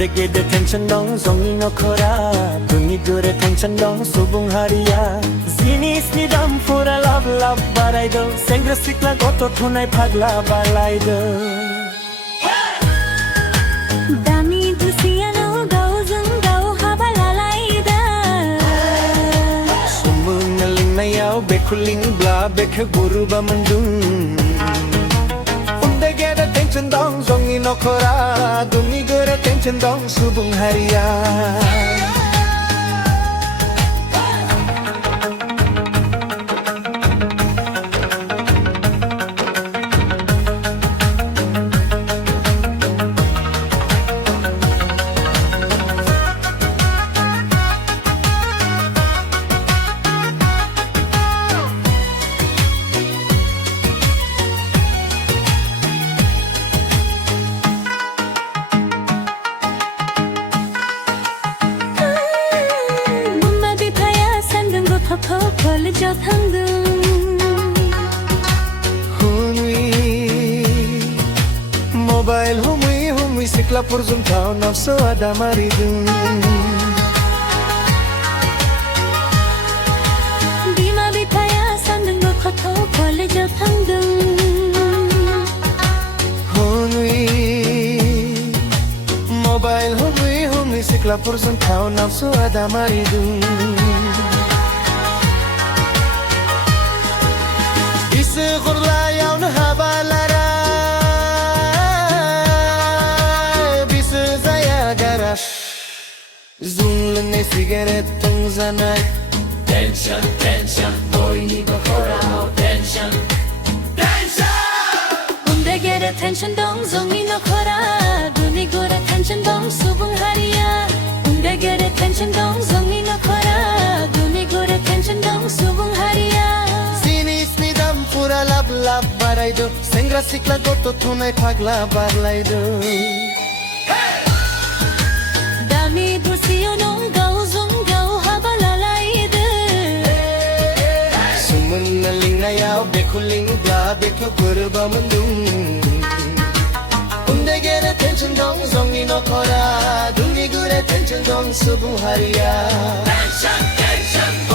운데게데 텐션 dong zongi no khora dungi gore tension dong subung haria zini snidam pura love love baraido sengra sikla goto thunai phagla balaido dami dusiano gauzung gau habalalaida sumung naling na yaw bekuling bla bekhe guru ba mandung 운데게데 tension dong zongi no khora dungi gore tension dong subung haria 펄 저 당등 Hunwi Mobile humwi sikla purzum tau nafsu ada maridun Bima bitaya sandung go khato 펄 저 당등 Hunwi Mobile humwi sikla purzum tau nafsu ada maridun Bisu khurla yaun habalara Bisu zaya garash Zunlene sigaret tungzanay Tension, tension, boy niga hora mo tension 운데게데 텐션 dong zongi no khora duni gore tension dong subung haria 운데게데 텐션 dong zongi no khora duni gore tension dong subung haria Pura lab lab baraido sengra sikla goto thunai phagla barlaido dami dusiyo nong gau zung gau habalalaida sumun naling na yaw bekuling bla bekho gurba mandung undegere tension dong zongi no khora dungi gure tension dong subung haria Tension, tension